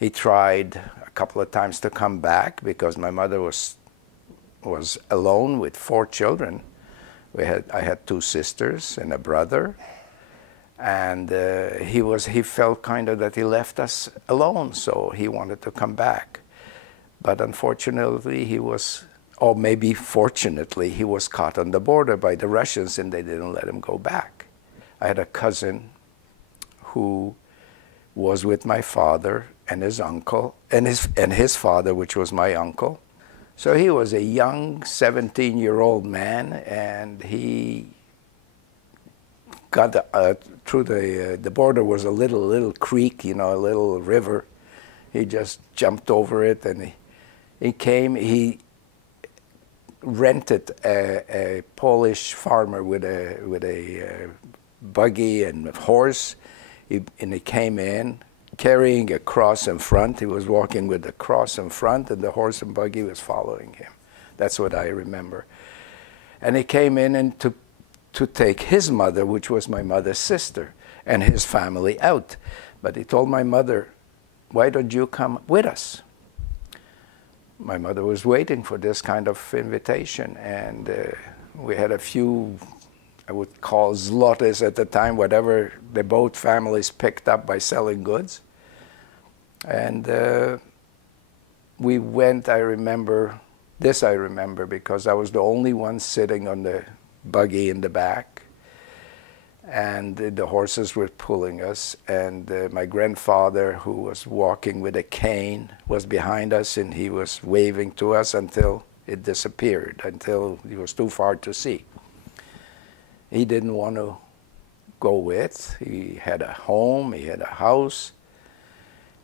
He tried a couple of times to come back because my mother was alone with 4 children. I had 2 sisters and a brother, and he felt kind of that he left us alone, so he wanted to come back. But unfortunately, or maybe fortunately, he was caught on the border by the Russians, and they didn't let him go back. I had a cousin who was with my father and his uncle, and his father, which was my uncle. So he was a young 17-year-old man, and he got through the border. Was a little creek, you know, a little river. He just jumped over it, and he rented a Polish farmer with a buggy and a horse, and he came in carrying a cross in front. He was walking with the cross in front, and the horse and buggy was following him. That's what I remember. And he came in and to take his mother, which was my mother's sister, and his family out. But he told my mother, "Why don't you come with us?" My mother was waiting for this kind of invitation, and we had a few, I would call zlotys at the time, whatever the both families picked up by selling goods. And we went, I remember because I was the only one sitting on the buggy in the back, and the horses were pulling us, and my grandfather, who was walking with a cane, was behind us, and he was waving to us until it disappeared, until it was too far to see. He didn't want to go with. He had a home, he had a house,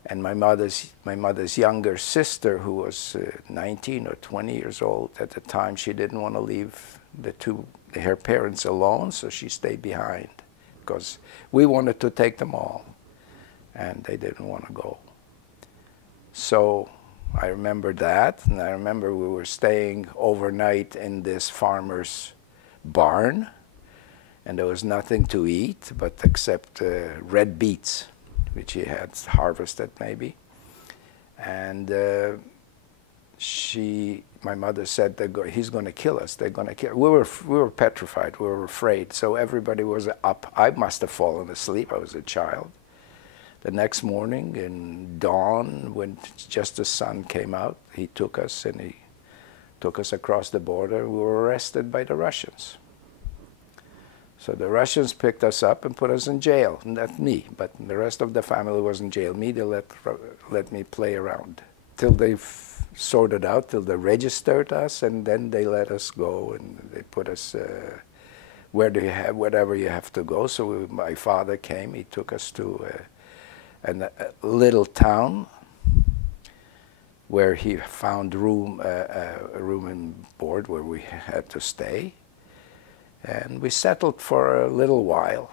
and my mother's younger sister, who was 19 or 20 years old at the time, she didn't want to leave her parents alone, so she stayed behind because we wanted to take them all, and they didn't want to go. So I remember that, and I remember we were staying overnight in this farmer's barn, and there was nothing to eat except red beets, which he had harvested maybe. And my mother said, "He's going to kill us. They're going to kill." We were petrified. We were afraid. So everybody was up. I must have fallen asleep. I was a child. The next morning, in dawn, when just the sun came out, he took us across the border. We were arrested by the Russians. So the Russians picked us up and put us in jail. Not me, but the rest of the family was in jail. Me, they let me play around till they sorted out, till they registered us, and then they let us go, and they put us wherever you have to go. So my father came. He took us to a little town where he found a room and board where we had to stay. And we settled for a little while.